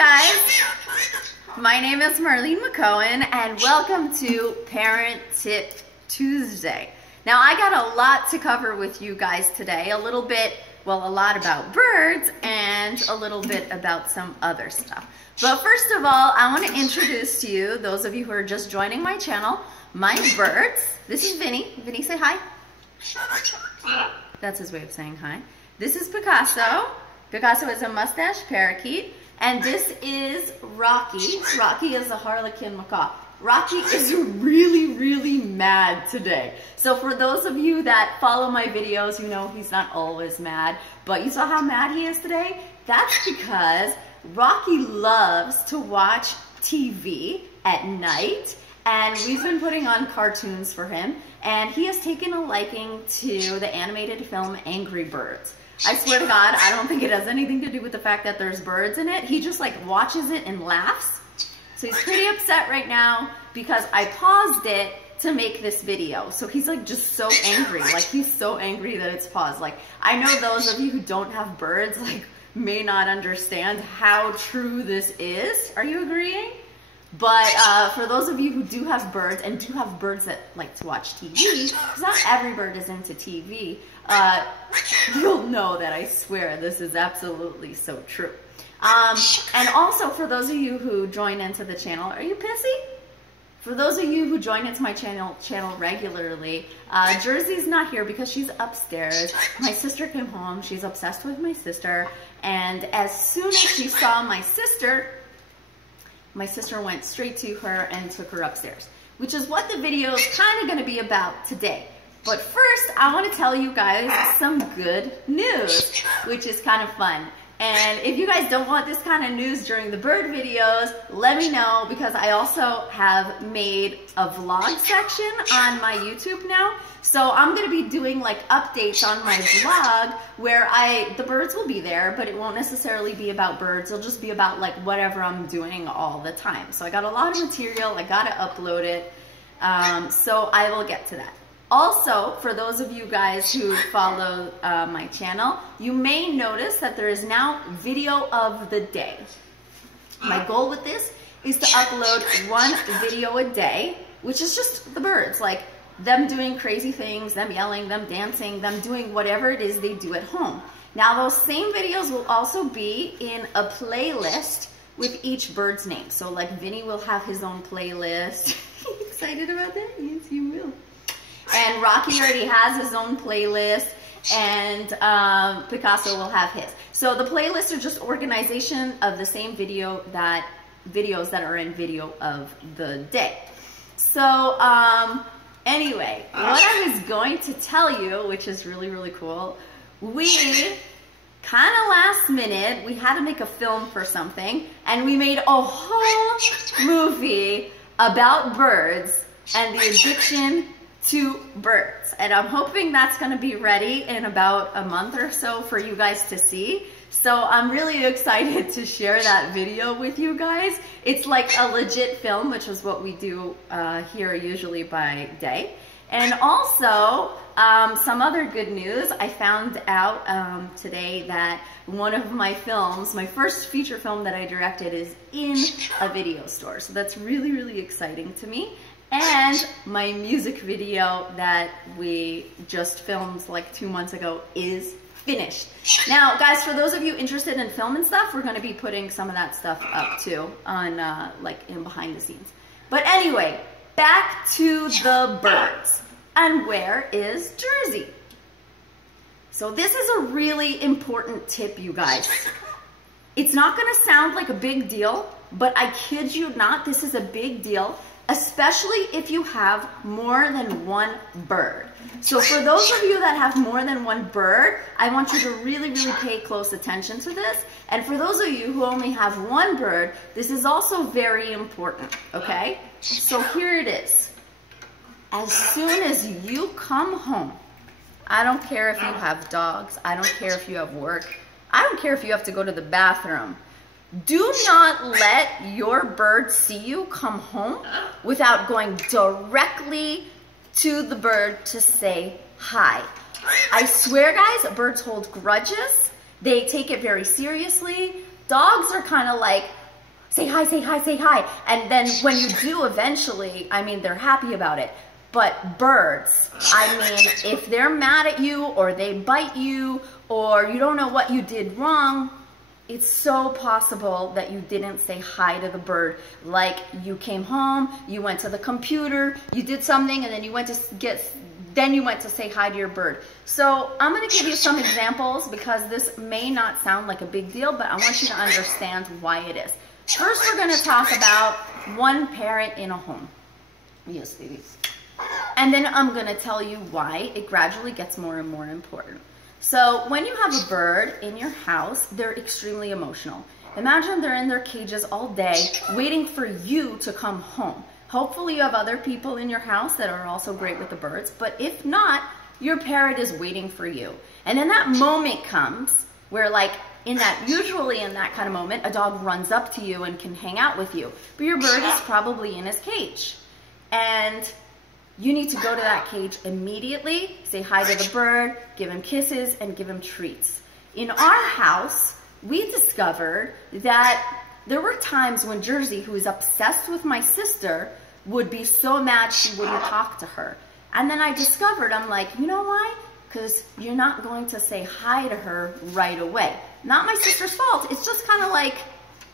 guys, my name is Marlene McCohen and welcome to Parent Tip Tuesday. Now I got a lot to cover with you guys today, a lot about birds and a little bit about some other stuff. But first of all, I want to introduce to you, those of you who are just joining my channel, my birds. This is Vinny. Vinny, say hi. That's his way of saying hi. This is Picasso. Picasso is a mustache parakeet. And this is Rocky. Rocky is a Harlequin macaw. Rocky is really mad today. So for those of you that follow my videos, you know he's not always mad. But you saw how mad he is today? That's because Rocky loves to watch TV at night. And we've been putting on cartoons for him. And he has taken a liking to the animated film Angry Birds. I swear to God, I don't think it has anything to do with the fact that there's birds in it. He just like watches it and laughs. So he's pretty upset right now because I paused it to make this video. So he's like just so angry. Like he's so angry that it's paused. Like I know those of you who don't have birds like may not understand how true this is. Are you agreeing? But for those of you who do have birds and do have birds that like to watch TV, because not every bird is into TV, you'll know that I swear this is absolutely so true. And also for those of you who join into the channel, are you pissy? For those of you who join into my channel regularly, Jersey's not here because she's upstairs. My sister came home. She's obsessed with my sister. And as soon as she saw my sister went straight to her and took her upstairs, which is what the video is kind of going to be about today. But first, I want to tell you guys some good news, which is kind of fun. And if you guys don't want this kind of news during the bird videos, let me know, because I also have made a vlog section on my YouTube now. So I'm going to be doing like updates on my vlog where the birds will be there, but it won't necessarily be about birds. It'll just be about like whatever I'm doing all the time. So I got a lot of material. I got to upload it. So I will get to that. Also, for those of you guys who follow my channel, you may notice that there is now video of the day. My goal with this is to upload one video a day, which is just the birds, like them doing crazy things, them yelling, them dancing, them doing whatever it is they do at home. Now, those same videos will also be in a playlist with each bird's name. So like Vinny will have his own playlist. Excited about that? Yes, you will. And Rocky already has his own playlist, and Picasso will have his. So the playlists are just organization of the same videos that are in video of the day. So anyway, what I was going to tell you, which is really cool, we kind of last minute, we had to make a film for something, and we made a whole movie about birds and the addiction to birds. And I'm hoping that's going to be ready in about a month or so for you guys to see. So I'm really excited to share that video with you guys. It's like a legit film, which is what we do here usually by day. And also some other good news. I found out today that one of my films, my first feature film that I directed, is in a video store. So that's really exciting to me. And my music video that we just filmed like 2 months ago is finished. Now, guys, for those of you interested in film and stuff, we're going to be putting some of that stuff up too on like in behind the scenes. But anyway, back to the birds. And where is Jersey? So this is a really important tip, you guys. It's not going to sound like a big deal, but I kid you not, this is a big deal. Especially if you have more than one bird. So for those of you that have more than one bird, I want you to really pay close attention to this. And for those of you who only have one bird, this is also very important, okay? So here it is. As soon as you come home, I don't care if you have dogs, I don't care if you have work, I don't care if you have to go to the bathroom. Do not let your bird see you come home without going directly to the bird to say hi. I swear, guys, birds hold grudges. They take it very seriously. Dogs are kind of like, say hi, say hi, say hi. And then when you do eventually, I mean, they're happy about it. But birds, I mean, if they're mad at you or they bite you or you don't know what you did wrong, it's so possible that you didn't say hi to the bird. Like you came home, you went to the computer, you did something, and then you went to say hi to your bird. So I'm gonna give you some examples because this may not sound like a big deal, but I want you to understand why it is. First, we're gonna talk about one parrot in a home. Yes, baby. And then I'm gonna tell you why it gradually gets more and more important. So when you have a bird in your house, they're extremely emotional. Imagine they're in their cages all day waiting for you to come home. Hopefully you have other people in your house that are also great with the birds, but if not, your parrot is waiting for you. And then that moment comes where like usually in that kind of moment, a dog runs up to you and can hang out with you, but your bird is probably in his cage. And you need to go to that cage immediately, say hi to the bird, give him kisses, and give him treats. In our house, we discovered that there were times when Jersey, who is obsessed with my sister, would be so mad she wouldn't talk to her. And then I discovered, I'm like, you know why? Because you're not going to say hi to her right away. Not my sister's fault. It's just kind of like,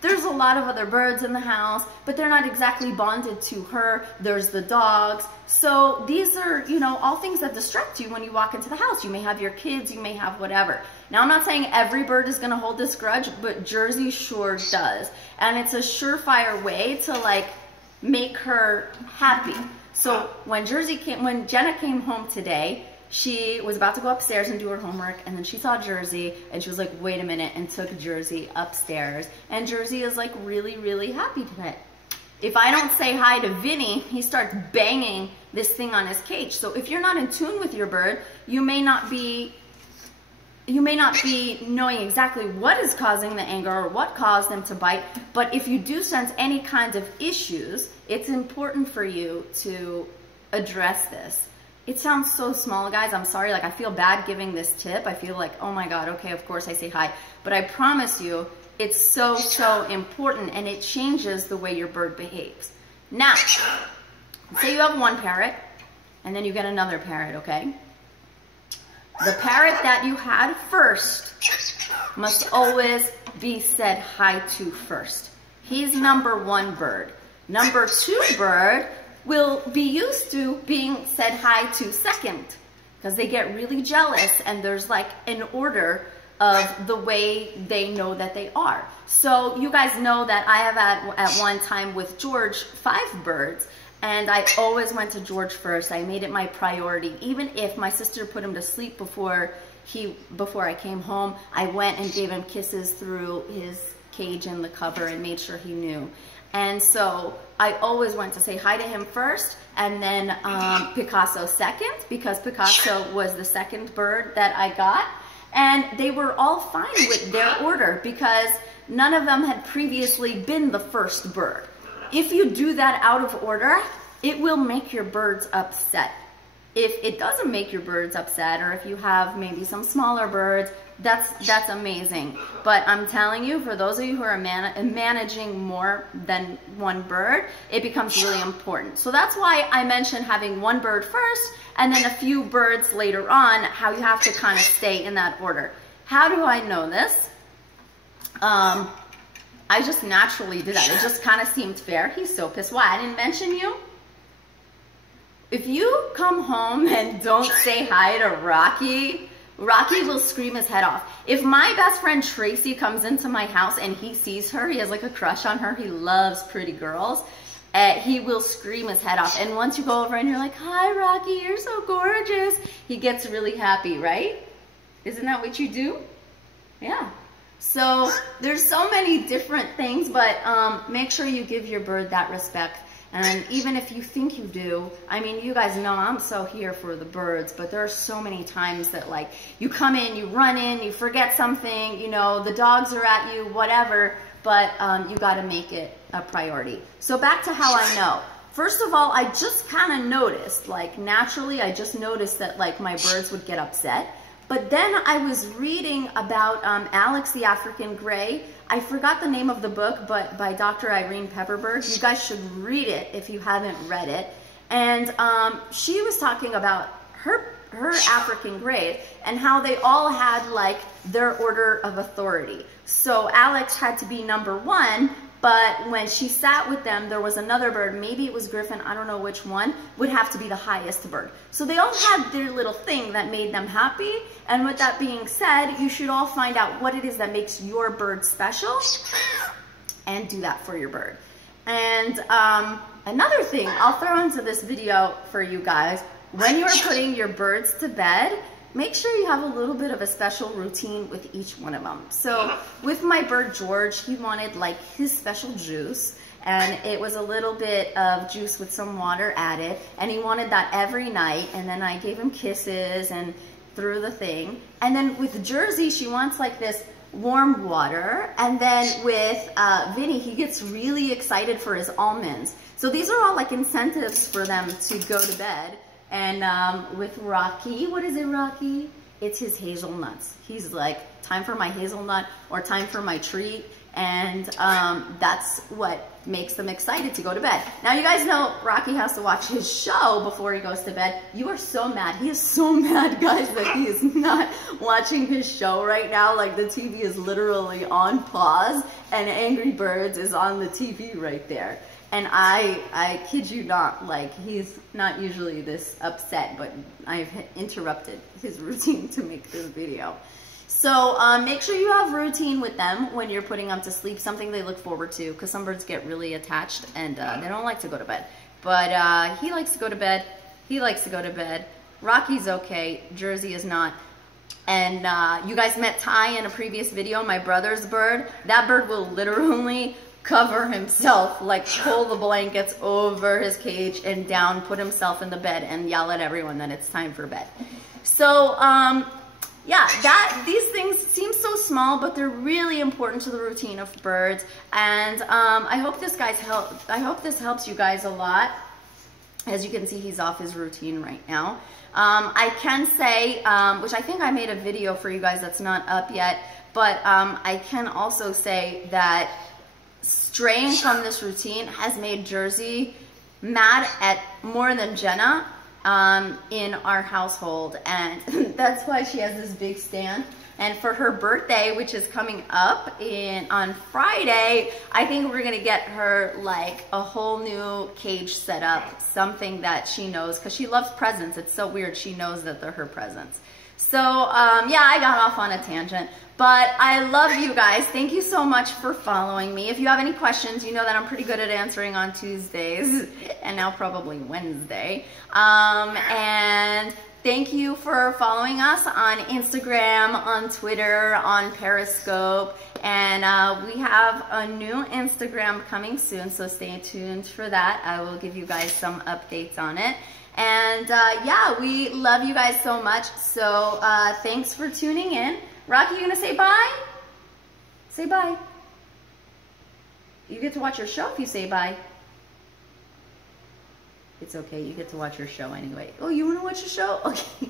there's a lot of other birds in the house, but they're not exactly bonded to her. There's the dogs. So these are, you know, all things that distract you when you walk into the house. You may have your kids, you may have whatever. Now, I'm not saying every bird is gonna hold this grudge, but Jersey sure does. And it's a surefire way to like make her happy. So when Jenna came home today, she was about to go upstairs and do her homework, and then she saw Jersey, and she was like, wait a minute, and took Jersey upstairs. And Jersey is like really, really happy to it. If I don't say hi to Vinny, he starts banging this thing on his cage. So if you're not in tune with your bird, you may not be knowing exactly what is causing the anger or what caused them to bite. But if you do sense any kind of issues, it's important for you to address this. It sounds so small, guys. I'm sorry. Like, I feel bad giving this tip. I feel like, oh my God, okay, of course I say hi. But I promise you, it's so, so important, and it changes the way your bird behaves. Now, say you have one parrot, and then you get another parrot, okay? The parrot that you had first must always be said hi to first. He's number one bird. Number two bird will be used to being said hi to second, because they get really jealous, and there's like an order of the way they know that they are. So you guys know that I have at one time with George 5 birds, and I always went to George first. I made it my priority. Even if my sister put him to sleep before I came home, I went and gave him kisses through his cage in the cover and made sure he knew. And so I always went to say hi to him first, and then Picasso second, because Picasso was the second bird that I got. And they were all fine with their order because none of them had previously been the first bird. If you do that out of order, it will make your birds upset. If it doesn't make your birds upset, or if you have maybe some smaller birds, that's amazing. But I'm telling you, for those of you who are managing more than one bird, it becomes really important. So that's why I mentioned having one bird first and then a few birds later on, how you have to kind of stay in that order. How do I know this? I just naturally did that. It just kind of seemed fair. He's so pissed. Why? I didn't mention you? If you come home and don't say hi to Rocky, Rocky will scream his head off. If my best friend Tracy comes into my house and he sees her, he has like a crush on her, he loves pretty girls, he will scream his head off. And once you go over and you're like, hi Rocky, you're so gorgeous, he gets really happy, right? Isn't that what you do? Yeah. So there's so many different things, but make sure you give your bird that respect. And even if you think you do, I mean, you guys know I'm so here for the birds, but there are so many times that like you come in, you run in, you forget something, you know, the dogs are at you, whatever, but you got to make it a priority. So back to how I know. First of all, I just kind of noticed, like naturally, I just noticed that like my birds would get upset. But then I was reading about Alex the African Gray. I forgot the name of the book, but by Dr. Irene Pepperberg. You guys should read it if you haven't read it. And she was talking about her African grave and how they all had like their order of authority. So Alex had to be number 1, but when she sat with them, there was another bird, maybe it was Griffin, I don't know which one, would have to be the highest bird. So they all had their little thing that made them happy. And with that being said, you should all find out what it is that makes your bird special and do that for your bird. And another thing I'll throw into this video for you guys, when you're putting your birds to bed, make sure you have a little bit of a special routine with each one of them. So with my bird George, he wanted like his special juice, and it was a little bit of juice with some water added, and he wanted that every night. And then I gave him kisses and through the thing. And then with Jersey, she wants like this warm water. And then with Vinny, he gets really excited for his almonds. So these are all like incentives for them to go to bed. And with Rocky, what is it, Rocky? It's his hazelnuts. He's like, time for my hazelnut or time for my treat. And that's what makes them excited to go to bed. Now, you guys know Rocky has to watch his show before he goes to bed. You are so mad. He is so mad, guys, that he is not watching his show right now. Like, the TV is literally on pause, and Angry Birds is on the TV right there. And I kid you not, like, he's not usually this upset, but I've interrupted his routine to make this video. So make sure you have routine with them when you're putting them to sleep, something they look forward to, because some birds get really attached and they don't like to go to bed. But he likes to go to bed. He likes to go to bed. Rocky's okay. Jersey is not. And you guys met Ty in a previous video, my brother's bird. That bird will literally cover himself, like pull the blankets over his cage and down, put himself in the bed and yell at everyone that it's time for bed. So yeah, these things seem so small, but they're really important to the routine of birds. And I hope this helps you guys a lot. As you can see, he's off his routine right now. I can say, which I think I made a video for you guys that's not up yet, but I can also say that straying from this routine has made Jersey mad at more than Jenna in our household, and that's why she has this big stand. And for her birthday, which is coming up on Friday, I think we're gonna get her like a whole new cage set up, something that she knows, because she loves presents. It's so weird, she knows that they're her presents. So yeah, I got off on a tangent, but I love you guys. Thank you so much for following me. If you have any questions, you know that I'm pretty good at answering on Tuesdays and now probably Wednesday. And thank you for following us on Instagram, on Twitter, on Periscope, and we have a new Instagram coming soon, so stay tuned for that. I will give you guys some updates on it. And yeah, we love you guys so much. So thanks for tuning in. Rocky, you gonna say bye? Say bye. You get to watch your show if you say bye. It's okay, you get to watch your show anyway. Oh, you wanna watch your show? Okay.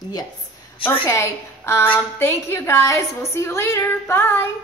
Yes. Okay, thank you guys. We'll see you later. Bye.